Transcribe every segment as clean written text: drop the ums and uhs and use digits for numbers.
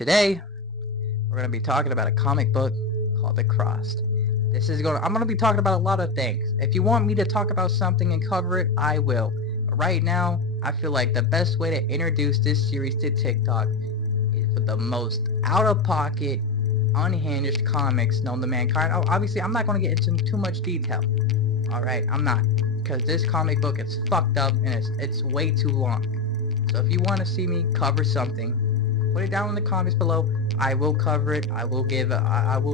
Today, we're going to be talking about a comic book called The CROSED. I'm going to be talking about a lot of things. If you want me to talk about something and cover it, I will. But right now, I feel like the best way to introduce this series to TikTok is with the most out-of-pocket, unhinged comics known to mankind. Obviously, I'm not going to get into too much detail. Alright, I'm not. Because this comic book is fucked up and it's way too long. So if you want to see me cover something, put it down in the comments below. I will cover it. I will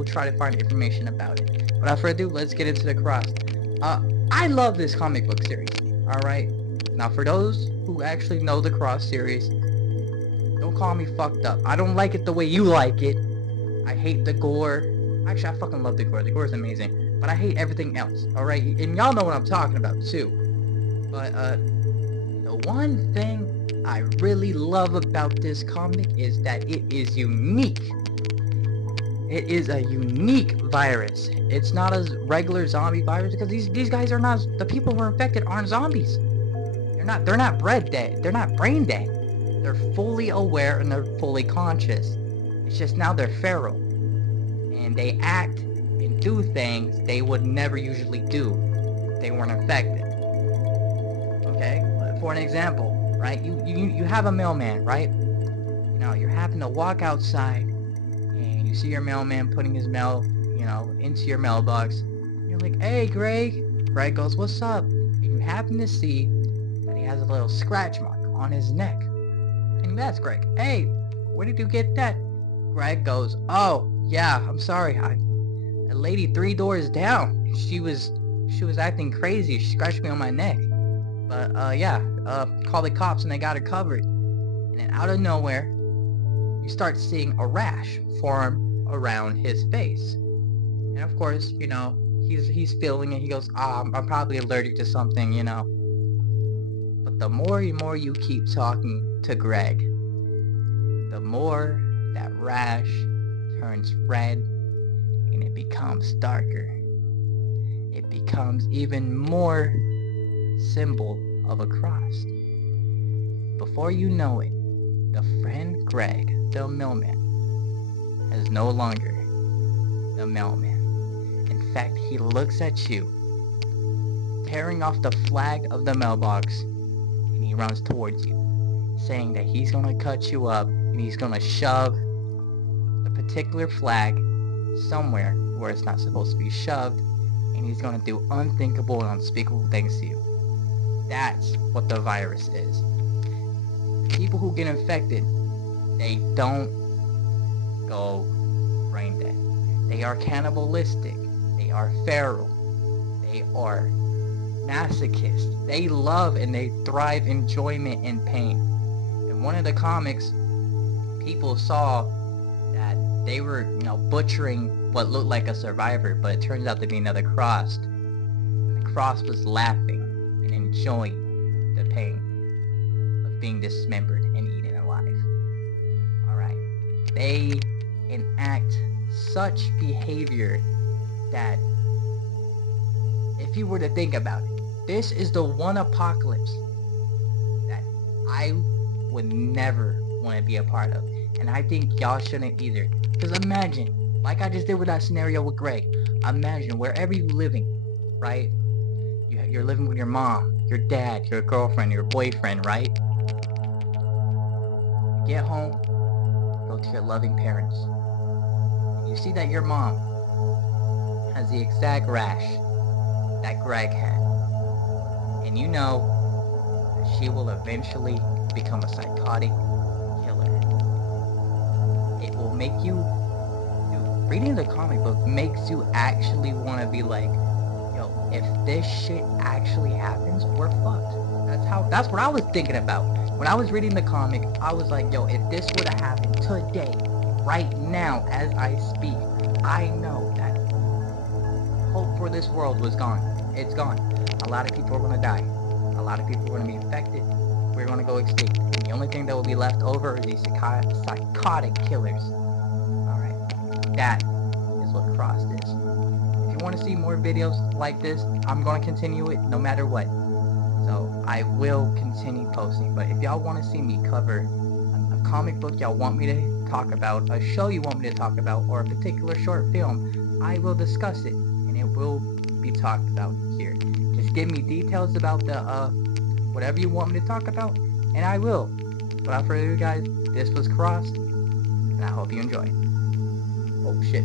try to find information about it. Without further ado, let's get into the CROSED. I love this comic book series. Alright? Now for those who actually know the CROSED series, don't call me fucked up. I don't like it the way you like it. I hate the gore. Actually, I fucking love the gore. The gore is amazing. But I hate everything else. Alright? And y'all know what I'm talking about too. But the one thing I really love about this comic is that it is unique. It is a unique virus. It's not a regular zombie virus because these guys are not, the people who are infected aren't zombies. They're not bred dead. They're not brain dead. They're fully aware and they're fully conscious. It's just now they're feral. And they act and do things they would never usually do if they weren't infected. Okay? For an example, right? You have a mailman, right? You know, you're having to walk outside and you see your mailman putting his mail, you know, into your mailbox. You're like, "Hey, Greg." Greg goes, "What's up?" And you happen to see that he has a little scratch mark on his neck. And that's Greg. "Hey, where did you get that?" Greg goes, "Oh, yeah, I'm sorry. A lady 3 doors down. She was acting crazy. She scratched me on my neck. But, call the cops and they got her covered." And then out of nowhere, you start seeing a rash form around his face. And of course, you know, he's feeling it. He goes, I'm probably allergic to something, you know. But the more and more you keep talking to Greg, the more that rash turns red and it becomes darker. It becomes even more symbol of a cross. Before you know it, the friend Greg, the mailman, is no longer the mailman. In fact, he looks at you, tearing off the flag of the mailbox, and he runs towards you, saying that he's gonna cut you up and he's gonna shove the particular flag somewhere where it's not supposed to be shoved, and he's gonna do unthinkable and unspeakable things to you. That's what the virus is. The people who get infected, they don't go brain dead. They are cannibalistic. They are feral. They are masochists. They love and they thrive enjoyment and pain. In one of the comics, people saw that they were, you know, butchering what looked like a survivor, but it turns out to be another CROSED. And the CROSED was laughing and enjoying the pain of being dismembered and eaten alive. Alright. They enact such behavior that, if you were to think about it, this is the one apocalypse that I would never want to be a part of. And I think y'all shouldn't either. Because imagine, like I just did with that scenario with Greg, imagine wherever you're living, right? You're living with your mom, your dad, your girlfriend, your boyfriend, right? You get home, go to your loving parents, and you see that your mom has the exact rash that Greg had. And you know that she will eventually become a psychotic killer. It will make you, reading the comic book makes you actually want to be like, yo, if this shit actually happens, we're fucked. That's what I was thinking about. When I was reading the comic, I was like, yo, if this would have happened today, right now, as I speak, I know that hope for this world was gone. It's gone. A lot of people are gonna die. A lot of people are gonna be infected. We're gonna go extinct. And the only thing that will be left over is these psychotic killers. Alright. That is what CROSED is. If you want to see more videos like this, I'm going to continue it no matter what. So I will continue posting. But if y'all want to see me cover a comic book y'all want me to talk about, a show you want me to talk about, or a particular short film, I will discuss it, and it will be talked about here. Just give me details about the, whatever you want me to talk about, and I will. Without further ado, guys, this was Crossed, and I hope you enjoy. Oh, shit.